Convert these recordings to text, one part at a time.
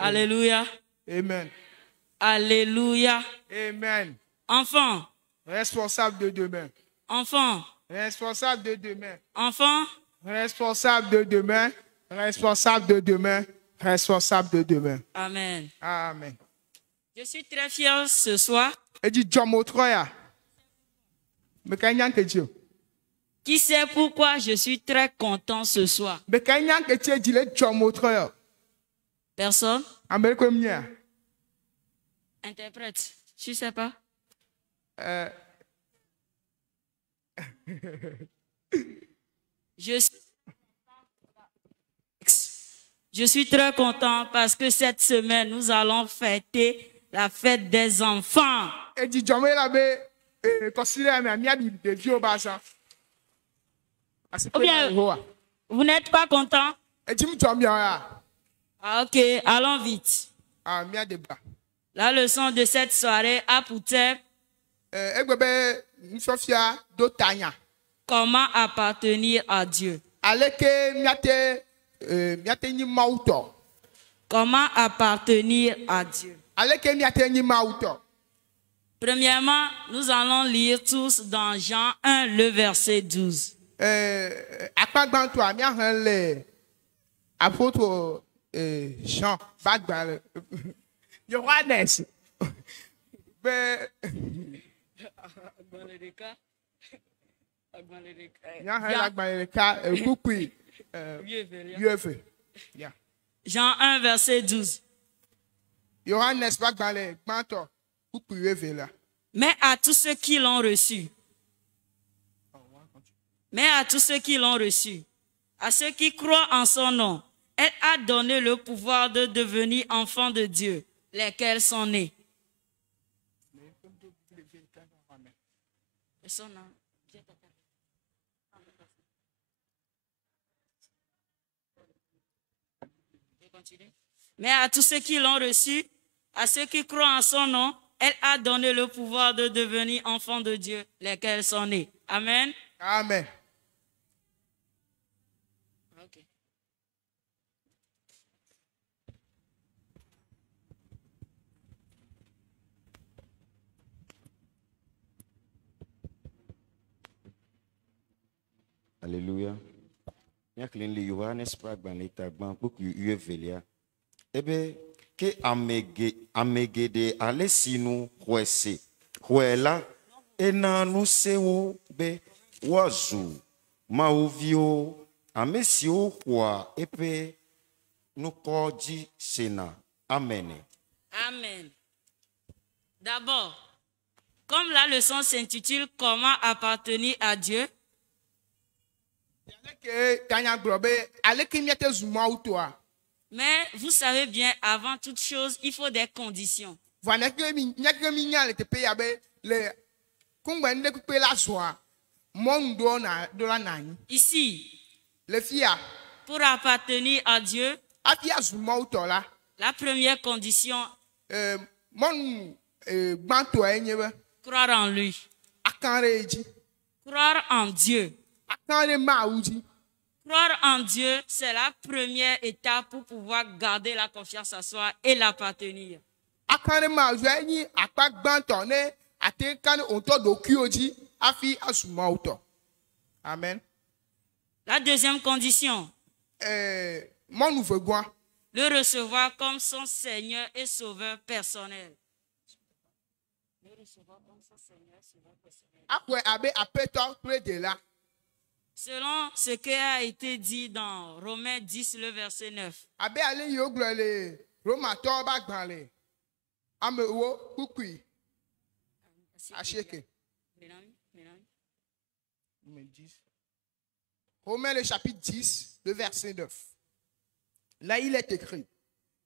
Alléluia. Amen. Alléluia. Amen. Enfant. Responsable de demain. Enfant. Responsable de demain. Enfant. Responsable de demain. Responsable de demain. Responsable de demain. Amen. Amen. Je suis très fier ce soir. Et dit John Motroya. Mais quand il que Dieu. Qui sait pourquoi je suis très content ce soir? Mais quand il que Dieu dit le John Motroya. Personne? Américain. Interprète. Tu sais pas? Je suis très content parce que cette semaine, nous allons fêter la fête des enfants. Et dit John Motroya. Ou bien, vous n'êtes pas content? Ah, ok, allons vite. La leçon de cette soirée a pour thème comment appartenir à Dieu. Comment appartenir à Dieu. Premièrement, nous allons lire tous dans Jean 1, le verset 12. Apôtre Jean, Johannes. Jean 1, verset 12. Mais à tous ceux qui l'ont reçu, à ceux qui croient en son nom, elle a donné le pouvoir de devenir enfants de Dieu, lesquels sont nés. Mais à tous ceux qui l'ont reçu, à ceux qui croient en son nom, elle a donné le pouvoir de devenir enfants de Dieu, lesquels sont nés. Amen. Amen. Okay. Alléluia. Nyaklinli Johannes Pragban l'Itagban pour que Uevelia. Ebe ke amegede alesinu huese huela enanu sewo be wazu mauvio amesio hua epe nukoji sena. Amen. Amen. D'abord, comme la leçon s'intitule Comment appartenir à Dieu, mais vous savez bien, avant toute chose, il faut des conditions. Ici, pour appartenir à Dieu, la première condition, croire en lui. Croire en Dieu. Croire en Dieu, c'est la première étape pour pouvoir garder la confiance en soi et l'appartenir. Amen. La deuxième condition, le recevoir comme son Seigneur et Sauveur personnel. Le recevoir comme son Seigneur et Sauveur personnel. Selon ce qui a été dit dans Romains 10, le verset 9. Romains le chapitre 10, le verset 9. Là, il est écrit,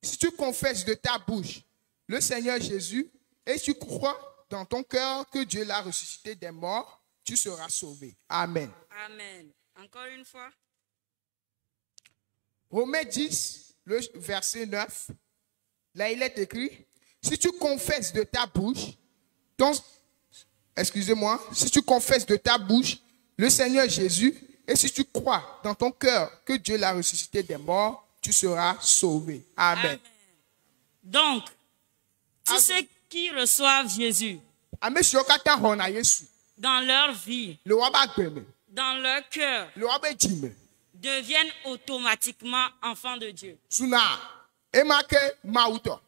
si tu confesses de ta bouche le Seigneur Jésus et tu crois dans ton cœur que Dieu l'a ressuscité des morts, tu seras sauvé. Amen. Amen. Encore une fois. Romains 10, le verset 9. Là, il est écrit, si tu confesses de ta bouche, si tu confesses de ta bouche le Seigneur Jésus et si tu crois dans ton cœur que Dieu l'a ressuscité des morts, tu seras sauvé. Amen. Amen. Donc, tous ceux qui reçoivent Jésus ame siwo katã xɔna Yesu dans leur vie, le woƒe agbe me, dans leur cœur, le woƒe dzi me, deviennent automatiquement enfants de Dieu zuna ema ke Mawu tɔ.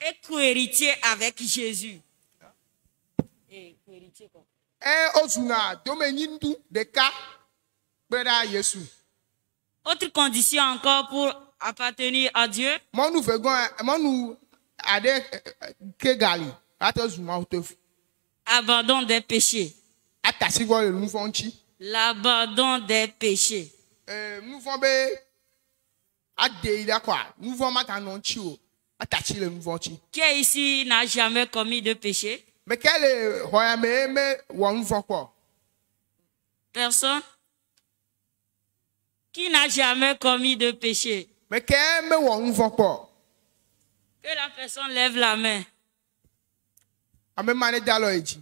et co-héritiers avec Jésus. Et co-héritiers quoi? Ozuna domenyindu ɖeka kpe ɖe Yesu. Autre condition encore pour appartenir à Dieu, Mɔnu vegɔn mɔnu aɖe ke gali ate zu Mawu teƒe. abandon des péchés. Atasi gbɔ le nu vɔ̃ ŋuti. L'abandon des péchés. Nu vɔ̃ be ade yi ɖa kɔa nu vɔ̃ ma ta nɔ ŋuti o. Atasi le nu vɔ̃ ŋuti. Qui ici n'a jamais commis de péché? Me ke le xɔ ya me me wɔ nu vɔ̃ kpɔ. Personne? Qui n'a jamais commis de péché? Me ke me wɔ nu vɔ̃ kpɔ. Que la personne lève la main. Ame ma ne da lɔ yi dzi.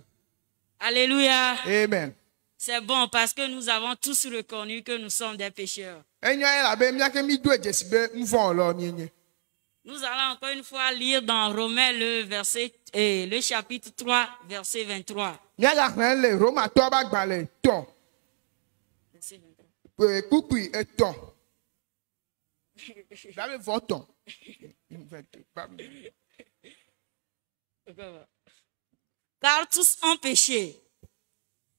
Alléluia. Amen. C'est bon parce que nous avons tous reconnu que nous sommes des pécheurs. Enyo ye labe miake mi do edzesi be nu vɔ̃ lɔ mienye. Nous allons encore une fois lire dans Romains le chapitre 3, verset 23. Miaga xlẽ le Romatɔ be agbalẽ 3. Verset 23. Kpukpui 3. Dabe vɔ 3. Car tous ont péché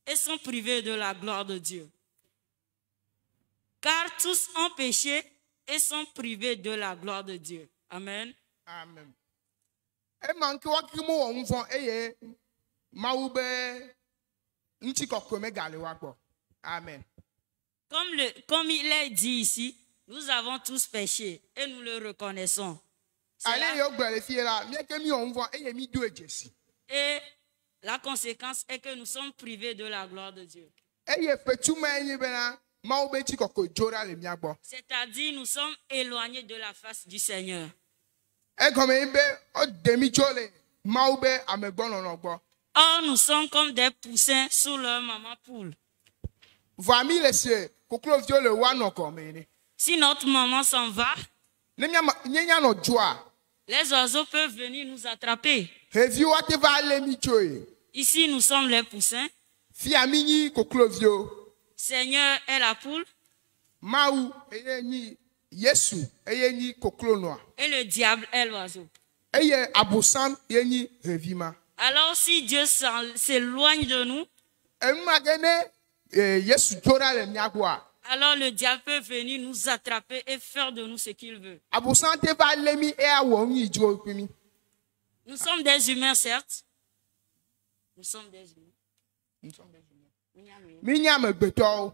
et sont privés de la gloire de Dieu. Car tous ont péché et sont privés de la gloire de Dieu. Amen. Amen. Ema nke wa kiri mo wɔ nu vɔ̃ eye Mawu be ŋutikɔkɔe megali wa gbɔ. Amen. Comme il est dit ici, nous avons tous péché et nous le reconnaissons. Ale yo gblɔ le fie la miake mi wɔ nu vɔ̃ eye mi do edzesi. Et la conséquence est que nous sommes privés de la gloire de Dieu. Eye fetuma enye bena Mawu be ŋutikɔkɔe dzo ɖa le mia gbɔ. C'est-à-dire nous sommes éloignés de la face du Seigneur. Egɔme ye be o de mi tso le Mawu be amegbɔnɔnɔ gbɔ. Or, nous sommes comme des poussins sous leur maman poule. Vɔa mi le se kokloviwo le wa nɔ gɔme ne. Si notre maman s'en va, Ne mienya nɔ dzoa, les oiseaux peuvent venir nous attraper. ɖeviwo ate va lé mi tsoe. Ici, nous sommes les poussins. Fia mi nyi kokloviwo. Seigneur est la poule Mawu eye nyi Yesu eye nyi koklonɔa. et le diable est l'oiseau. Eye abosam ye nyi ɖevi ma. Alors, si Dieu s'éloigne de nous, Enu ma ke ne Yesu dzo ɖa le mia gbɔa, alors le diable peut venir nous attraper et faire de nous ce qu'il veut. abosam te va lé mi eye awɔ nu yi dzo kpli mi. Nous sommes des humains, certes. Nous sommes des humains. Mi nye amegbetɔwo.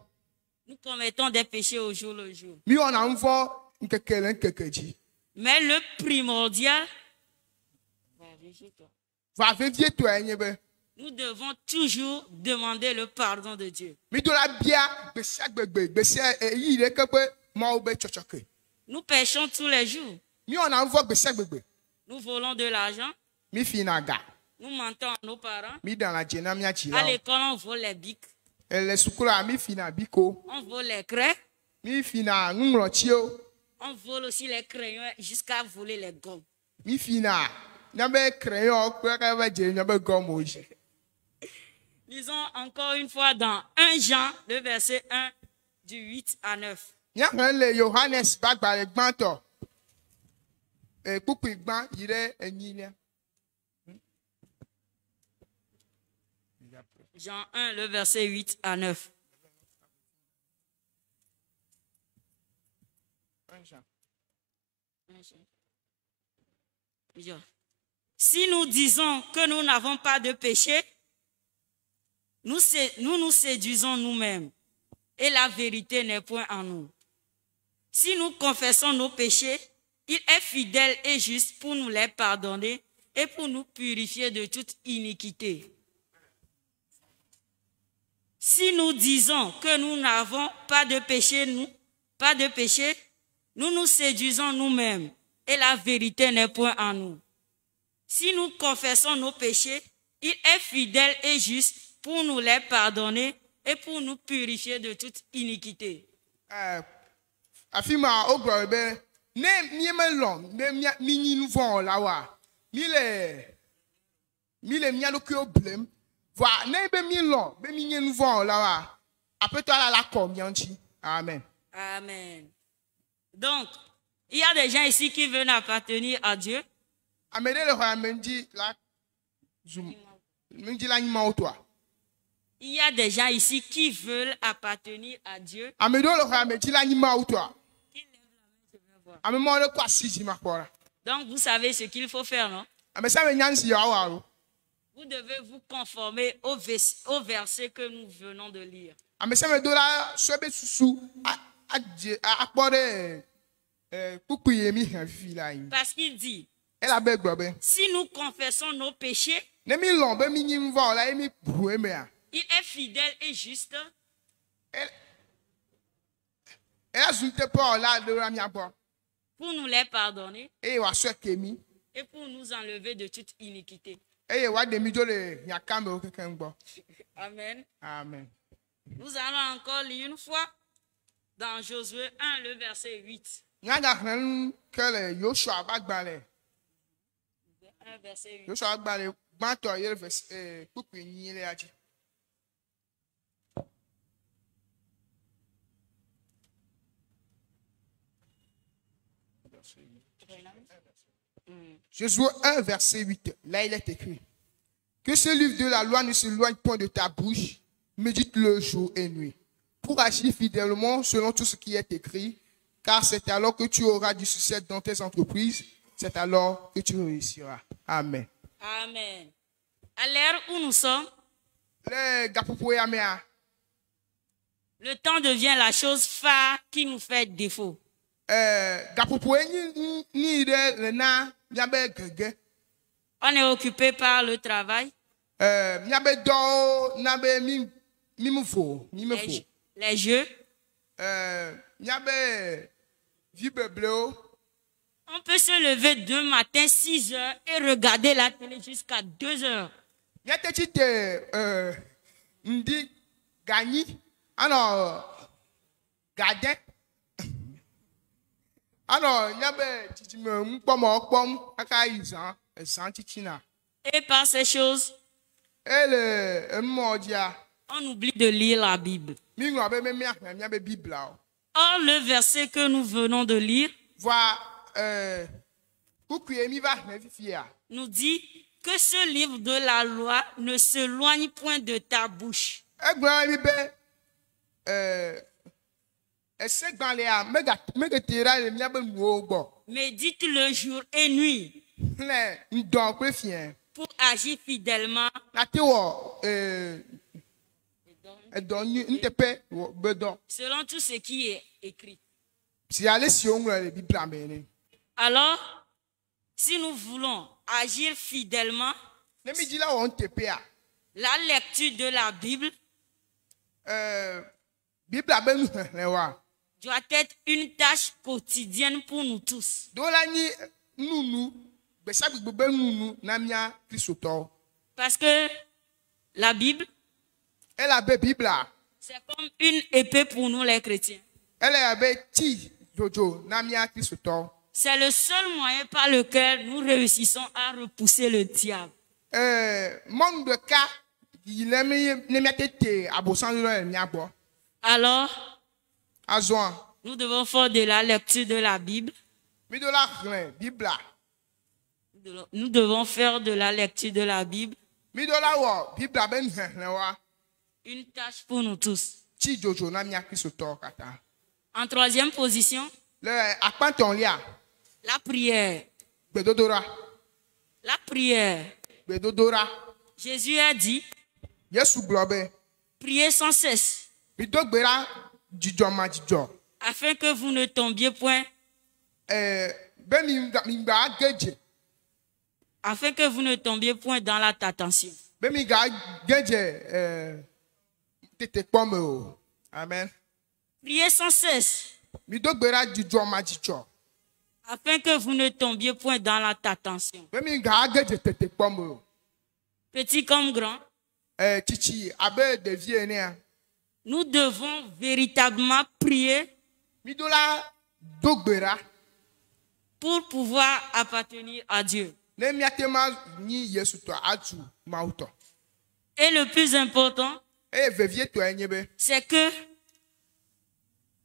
Nous commettons des péchés au jour le jour. Mi wɔna nu vɔ̃ ŋkeke le ŋkeke dzi. Mais le primordial, Va vevie tɔe nye be nous devons toujours demander le pardon de Dieu. mi do la bia gbesia gbegbe gbesia eyi ɖeke be Mawu be tsɔtsɔke. Nous péchons tous les jours. Mi wɔna nu vɔ̃ gbesia gbegbe. Nous volons de l'argent. Mi fina ga. Nous mentons à nos parents. Mi dana dze na mia À dzilawo. l'école, on vole les bics. Le sukula mi fina biko. On vole les craies. Mi fina nuŋlɔtiwo. On vole aussi les crayons jusqu'à voler les gommes. Mi fina nyabe crayon kple ka va dze nyabe gɔmɔ dzi. Lisons encore une fois dans 1 Jean, le verset 1, du 8 à 9. Nyahã le Yohanes ƒe agbalẽ gbãtɔ. Kpukpui gbã yi ɖe enyilia. Jean 1, le verset 8 à 9. Si nous disons que nous n'avons pas de péché, nous nous séduisons nous-mêmes et la vérité n'est point en nous. Si nous confessons nos péchés, il est fidèle et juste pour nous les pardonner et pour nous purifier de toute iniquité. Si nous disons que nous n'avons pas de péché, nous nous séduisons nous-mêmes et la vérité n'est point en nous. Si nous confessons nos péchés, il est fidèle et juste pour nous les pardonner et pour nous purifier de toute iniquité. Afi ma wogblɔ be Ne mi me lon mi ni nu von la wa. Mi le mi alo que blem. Voilà, ne be mi lon be mi ni nu von la wa. Après toi la combien-ti. Amen. Amen. Donc, il y a des gens ici qui veulent appartenir à Dieu. Amede le roi mendi la zoom. Mendi la nima toi. Il y a des gens ici qui veulent appartenir à Dieu. Amede le roi mendi la nima toi. Qui lèvent la main, je vais voir. Amemo le quoi si ma pora. Donc, vous savez ce qu'il faut faire, non? Ame sa me nyansi ya wa. Vous devez vous conformer au verset que nous venons de lire. Ame sa me do la sobe susu a pore kukuye mi han fi la yin. Parce qu'il dit, Elle a be gbo be. si nous confessons nos péchés, Ne mi lon be mi ni mvo la mi bue me a. il est fidèle et juste Elle a zunte pa la de la mi abo. pour nous les pardonner E wa so kemi. et pour nous enlever de toute iniquité. E wa de mi do le ya kambe o keken gbo. Amen. Amen. Nous allons encore lire une fois dans Josué 1, le verset 8. Nyaga hnen ke le Joshua ba gba le. 1, verset 8. Joshua gba le gba to ye verse kuku yin le aji. Josué 1, verset 8. Là, il est écrit que ce livre de la loi ne s'éloigne point de ta bouche, médite-le jour et nuit, pour agir fidèlement selon tout ce qui est écrit, car c'est alors que tu auras du succès dans tes entreprises, c'est alors que tu réussiras. Amen. Amen. À l'ère où nous sommes, Le gapopo ya mea, le temps devient la chose phare qui nous fait défaut. gapopo ni de le na nyabe gege, On est occupé par le travail, nyabe do nabe mi mu fo. les jeux. Nyabe vibebleo. On peut se lever demain matin 6 heures et regarder la télé jusqu'à 2 heures. Nyate chite ndi gagni ano gade ano nyabe chichime mpomo okpom aka izan chichina Et par ces choses, ele mmodia on oublie de lire la Bible. mi ngwa be me nyabe bibla o Or, le verset que nous venons de lire voa kukuye mi va me fifia nous dit que ce livre de la loi ne s'éloigne point de ta bouche. egwa mi be ese gbanle a mega tera le nyabe nuo gbo Médite le jour et nuit le ndon kwe fien pour agir fidèlement na te wo edon ni ntepe bedon selon tout ce qui est écrit. si ale si on le bible amene Alors, si nous voulons agir fidèlement, ne mi di la wo ntepe a la lecture de la Bible bible abenu le wa doit être une tâche quotidienne pour nous tous. do la ni nunu gbesa gbegbe nunu na mia kristoto Parce que la Bible, elle a be bible a c'est comme une épée pour nous les chrétiens. elle a be ti jojo na mia kristoto C'est le seul moyen par lequel nous réussissons à repousser le diable. mon de ka il ne mia tete abosan lo mia gbo Alors, azon nous devons faire de la lecture de la Bible. mi do la ren bible a Nous devons faire de la lecture de la Bible mi do la wo bible abenu le wa une tâche pour nous tous. ti jojo na mia kristoto kata En troisième position, le apanton lia la prière. gbedodora La prière. gbedodora Jésus a dit, Yesu gblɔ be priez sans cesse, mido gbe ɖa dzidzɔ ma dzidzɔ afin que vous ne tombiez point, be mi gba ge dze afin que vous ne tombiez point dans la tentation. be mi ga ge dze tete kpɔ me o amen Priez sans cesse, mido gbe ɖa dzidzɔ ma dzidzɔ afin que vous ne tombiez point dans la tentation. be mi ga ge dze tete kpɔ me o Petit comme grand, tsitsi abe ɖevi enea nous devons véritablement prier mido la do gbe ɖa pour pouvoir appartenir à Dieu. Ne miate ma nyi Yesu tɔ atu mawu tɔ. Et le plus important, Eye vevie tɔ enye be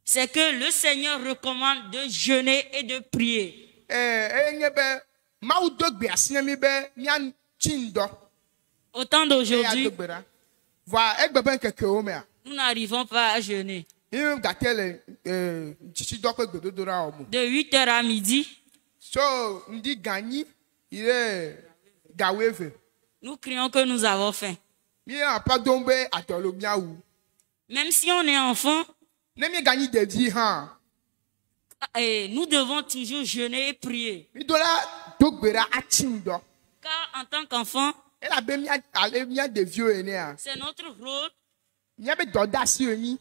c'est que le Seigneur recommande de jeûner et de prier. enye be mawu do gbe asi na mi be mia tsi ŋdɔ. Au temps Eye d'aujourd'hui, ado gbe ɖa. Voa egbe be ŋkekewo mea. nous n'arrivons pas à jeûner. Míawo gake le tsitsidɔ ƒe gbedodo ɖa wɔ mo. De 8h à midi, So ŋdi ganyi yi ɖe gaweve. nous crions que nous avons faim. Mía apa dom be atɔlo míawu. Même si on est enfant, Ne mi ganyi ɖevi hã. nous devons toujours jeûner et prier. Mi do la do gbe ɖa atsi ŋdɔ. Car en tant qu'enfant, Elabe mía ɖeviwo enea. c'est notre rôle Míabe dɔdeasi enyi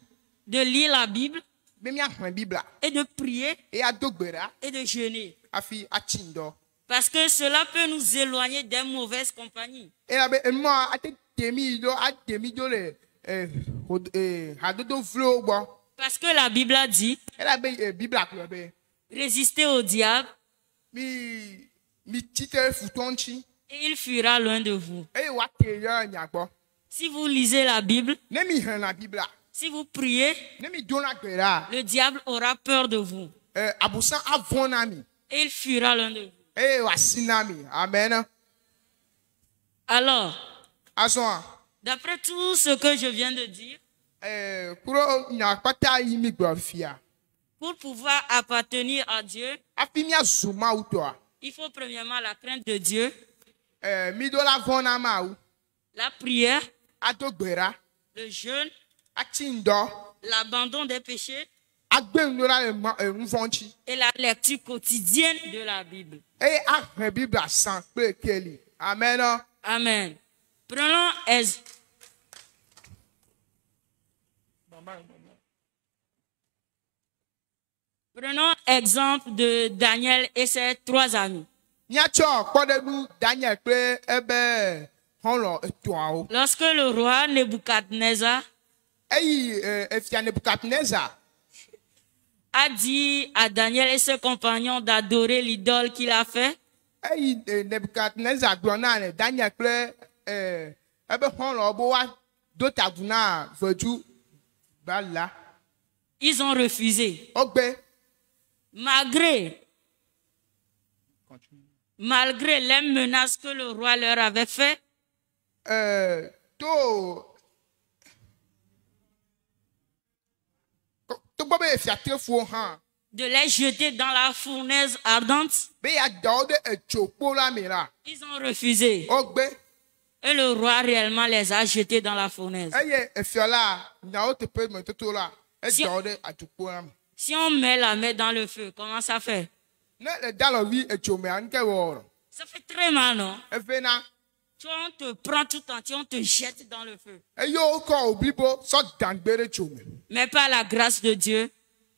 de lire la Bible be míaxlẽ Bibla. et de prier Eye ado gbe ɖa et de jeûner. hafi atsi ŋdɔ. Parce que cela peut nous éloigner des mauvaises compagnies. Elabe enumɔa ate temi do le hadodo vlowo gbɔ. Parce que la Bible a dit, Elabe Bibla kplɔ be résistez au diable mi tsitre futɔ ŋuti. et il fuira loin de vous. Eye woate yɔ nya gbɔ. Si vous lisez la Bible, Ne mi xlẽna Bibla. si vous priez, Ne mi dona gbe ɖa. le diable aura peur de vous Abusã avɔ̃ na mi. et il fuira loin de vous. Eye wòasi na mi. Amen. Alors, Azɔa. d'après tout ce que je viens de dire, Kuro nya kpata yi mi gblɔ fia. pour pouvoir appartenir à Dieu, Hafi míazu Mawu tɔa. il faut premièrement la crainte de Dieu, Mi do la vɔ̃ na Mawu. la prière, Ado gbe ɖa. le jeûne, Atsi ŋdɔ. l'abandon des péchés Agbe ŋdo la le ŋuvɔ ŋuti. et la lecture quotidienne de la Bible. Eye axlẽ Bibla sã kple keli. Amen. Amen. Prenons exemple de Daniel et ses 3 amis. Míatsɔ kpɔɖeɖu Daniel kple ebe xɔlɔ etɔ̃awo. Lorsque le roi Nebuchadnezzar Eyi efia Nebukadnezar. a dit à Daniel et ses compagnons d'adorer l'idole qu'il a fait, Eyi Nebukadnezar gblɔ na ne Daniel kple ebe xɔlɔ be woa do tagu na vedu Bala. ils ont refusé. Wogbe. Malgré les menaces que le roi leur avait faites, togbɔ be efiatefuwo hã de les jeter dans la fournaise ardente, be yeadawo ɖe edzokpo la me la. ils ont refusé. Wogbe. Et le roi réellement les a jetés dans la fournaise. Eye efia la nyawo teƒe me toto la Si- edawo ɖe adzokpo la me. Si on met la main dans le feu, comment ça fait? Ne le dalɔvi etso mea ŋke wɔ. Ça fait très mal, non? Evena. Tu vois, on te prend tout entier, on te jette dans le feu. Eyo kɔ oblibo sɔ dangbe ɖe tso me. Mais par la grâce de Dieu,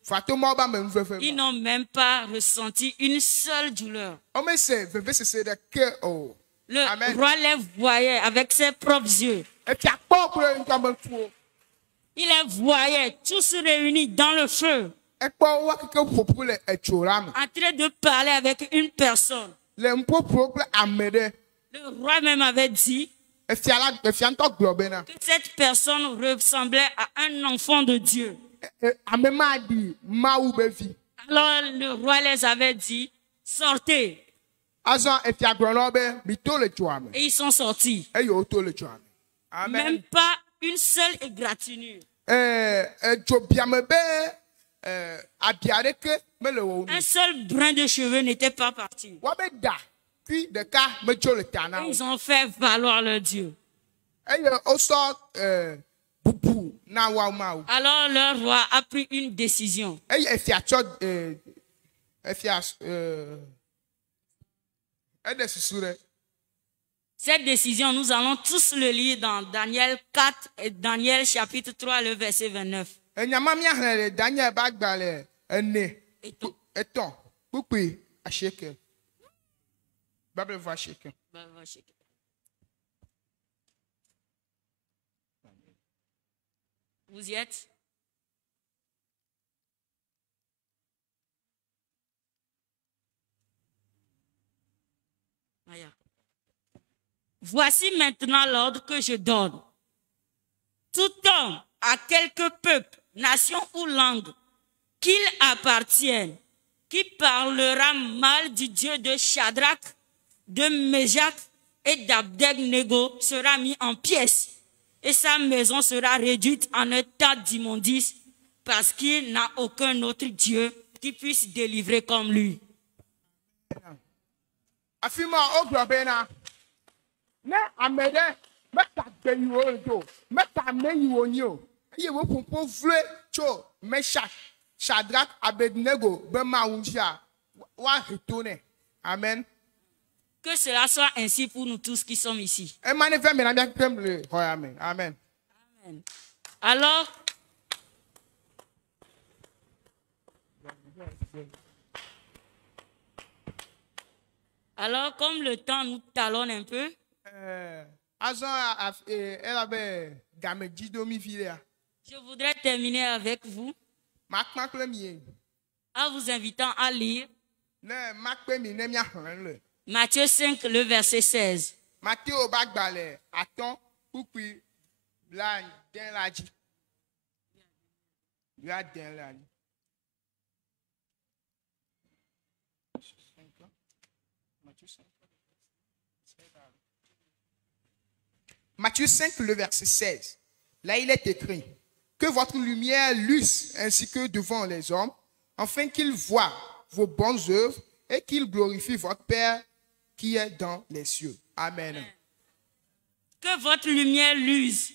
Fatoma ba me ŋuvefe ils ma. n'ont même pas ressenti une seule douleur. Wome se vevesese ɖeke o. Le Amen. roi les voyait avec ses propres yeux. Efia kpɔ kple ŋkɔmefuwo. Il les voyait tous réunis dans le feu, Ekpɔ wa keke ƒoƒu le etso la me. en train de parler avec une personne. Le ŋuƒoƒo kple ame ɖe. Le roi même avait dit Efia ŋutɔ gblɔ bena. que cette personne ressemblait à un enfant de Dieu. Ame ma ɖi Mawu be vi. Alors le roi les avait dit, sortez. Azɔ efia gblɔ na wo be mito le tsoa me. Et ils sont sortis. Eye woto le tsoa me. Amen. Même pas une seule égratignure. Edzo biame be abia ɖeke mele wɔ Un nu. seul brin de cheveux n'était pas parti. Woabe da kui ɖeka metso le ta na Et wo. ils ont fait valoir leur Dieu. Eye wosɔ bubu na woawo Mawu. Alors leur roi a pris une décision. Eye efia tsɔ efia eɖe susu ɖe. Cette décision, nous allons tous le lire dans Daniel 4 et Daniel chapitre 3, le verset 29. Enyama miaxlẽ le Daniel be agbalẽ ene Etɔ̃. etɔ̃ kpukpui asieke. Bible vɔ asieke. Vous y êtes? Voici maintenant l'ordre que je donne. Tout homme à quelque peuple, nation ou langue qu'il appartienne, qui parlera mal du Dieu de Shadrach, de Méjach et d'Abednego sera mis en pièces, et sa maison sera réduite en un tas d'immondices, parce qu'il n'a aucun autre Dieu qui puisse délivrer comme lui. Afima oglobena. Ne amede meka gbeyiwo do. Meka meyiwo ni o. Eye wo pompo vle cho Meshach, Shadrach, Abednego be maunjia wa retone. Amen. Que cela soit ainsi pour nous tous qui sommes ici. Amen. Amen. Amen. Alors, comme le temps nous talonne un peu, je voudrais terminer avec vous en vous invitant à lire Matthieu 5, le verset 16. Matthieu 5, le verset 16. Là, il est écrit que votre lumière luise ainsi que devant les hommes, afin qu'ils voient vos bonnes œuvres et qu'ils glorifient votre Père qui est dans les cieux. Amen. Que votre lumière luise.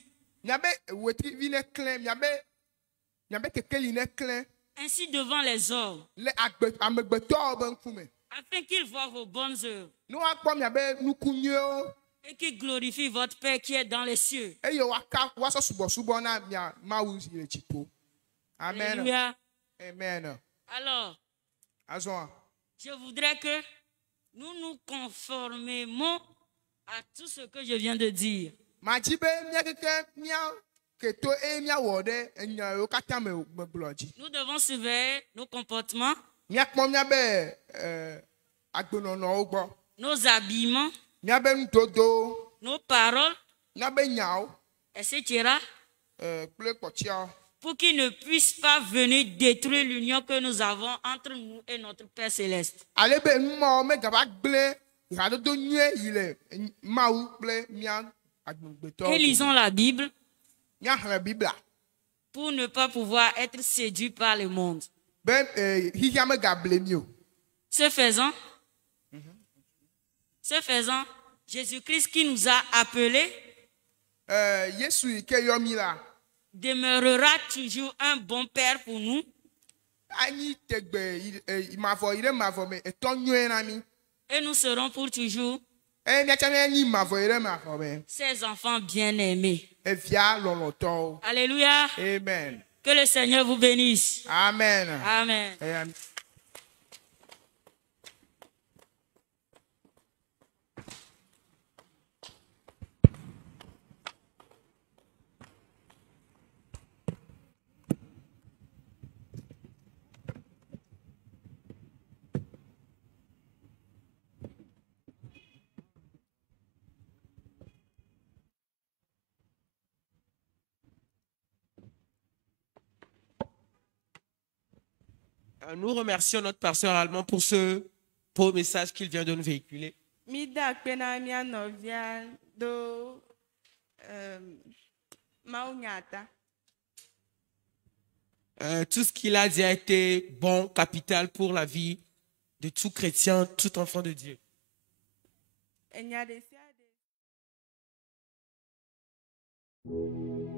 Ainsi devant les hommes, afin qu'ils voient vos bonnes œuvres et qu'ils glorifient votre Père qui est dans les cieux. Amen. Alléluia. Amen. Alors, je voudrais que nous nous conformions à tout ce que je viens de dire. Nous devons surveiller nos comportements, nos habillements, nos paroles, etc. Pour qu'ils ne puissent pas venir détruire l'union que nous avons entre nous et notre Père Céleste. Et lisons la Bible pour ne pas pouvoir être séduit par le monde. Ce faisant, Jésus-Christ qui nous a appelés demeurera toujours un bon Père pour nous. Et nous serons pour toujours ses enfants bien-aimés. Alléluia. Amen. Que le Seigneur vous bénisse. Amen. Amen. Amen. Nous remercions notre pasteur allemand pour ce beau message qu'il vient de nous véhiculer. Tout ce qu'il a dit a été bon, capital pour la vie de tout chrétien, tout enfant de Dieu. Thank you.